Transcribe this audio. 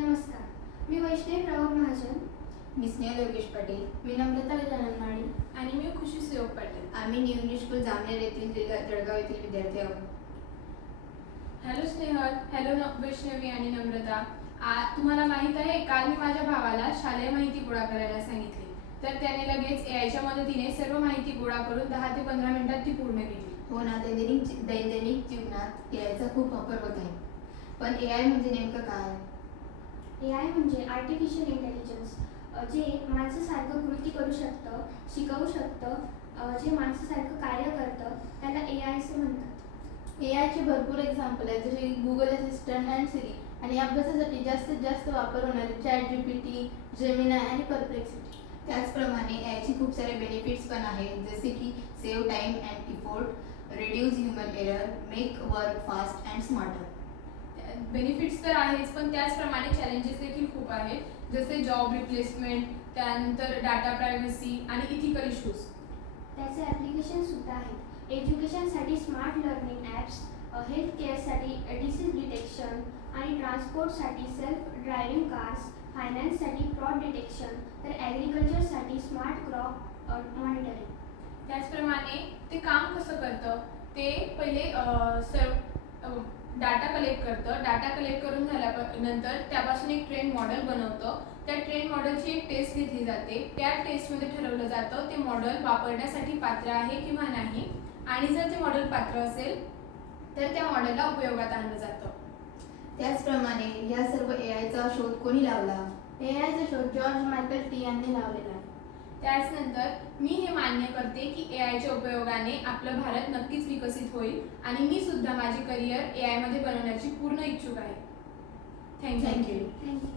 नमस्कार, मी वैष्णवी प्रभू महाजन. मी स्नेहल योगेश पाटील. मी नम्रता गजानन माळी. आणि मी खुशी सुयोग पाटील. आम्ही न्यू इंग्लिश स्कूल जामनेर येथील जळगाव येथील विद्यार्थी आहोत. हॅलो स्नेहल, हॅलो वैष्णवी आणि नम्रता. तुम्हाला माहित आहे, काल मी माझ्या भावाला शालेय माहिती गोळा करायला सांगितली, तर त्याने लगेच एआयच्या मदतीने सर्व माहिती गोळा करून 10 ते 15 मिनिटात ती पूर्ण केली. हो ना, दैनंदिन जीवनात एआयचा खूप वापर होत आहे. पण एआय म्हणजे नेमकं काय? AI म्हणजे आर्टिफिशियल इंटेलिजन्स, जे माणसासारखं कृती करू शकतं, शिकवू शकतं, जे माणसासारखं कार्य करतं, त्याला AI असे म्हणतात. एआयचे भरपूर एक्झाम्पल आहेत, जसे गुगल असिस्टंट अँड सिरी, आणि अभ्यासासाठी जास्तीत जास्त वापर होणारे ChatGPT, जेमिनाय आणि परप्लेक्सिटी. त्याचप्रमाणे एआयचे खूप सारे बेनिफिट्स पण आहेत, जसे की save time and effort, reduce human error, make work fast and smarter. Benefits तर आहेच, पण त्याचप्रमाणे चॅलेंजेस देखील खूप आहेत, जसे जॉब रिप्लेसमेंट, त्यानंतर डाटा प्रायव्हसी आणि इथिकल इश्यूज. त्याचे ॲप्लिकेशनसुद्धा आहेत. एज्युकेशनसाठी स्मार्ट लर्निंग ॲप्स, हेल्थ केअरसाठी डिसीज डिटेक्शन आणि ट्रान्सपोर्टसाठी सेल्फ ड्रायव्हिंग कार्स, फायनान्ससाठी फ्रॉड डिटेक्शन, तर ॲग्रिकल्चरसाठी स्मार्ट क्रॉप मॉनिटरिंग. त्याचप्रमाणे ते काम कसं करतं, ते पहिले डाटा कलेक्ट करतं. डाटा कलेक्ट करून झाल्यानंतर त्यापासून एक ट्रेन मॉडेल बनवतं. त्या ट्रेन मॉडेलची एक टेस्ट घेतली जाते. त्या टेस्टमध्ये ठरवलं जातं ते मॉडेल वापरण्यासाठी पात्र आहे किंवा नाही, आणि जर ते मॉडेल पात्र असेल तर त्या मॉडेलला उपयोगात आणलं जातं. त्याचप्रमाणे या सर्व एआयचा शोध कोणी लावला? एआयचा शोध जॉर्ज मायकल टी यांनी लावलेला आहे. त्याचनंतर मी हे मान्य करते की एआयच्या उपयोगाने आपलं भारत नक्कीच विकसित होईल, आणि मी सुद्धा माझे करिअर एआयमध्ये बनवण्याची पूर्ण इच्छुक आहे. थँक्यू. थँक्यू. थँक्यू.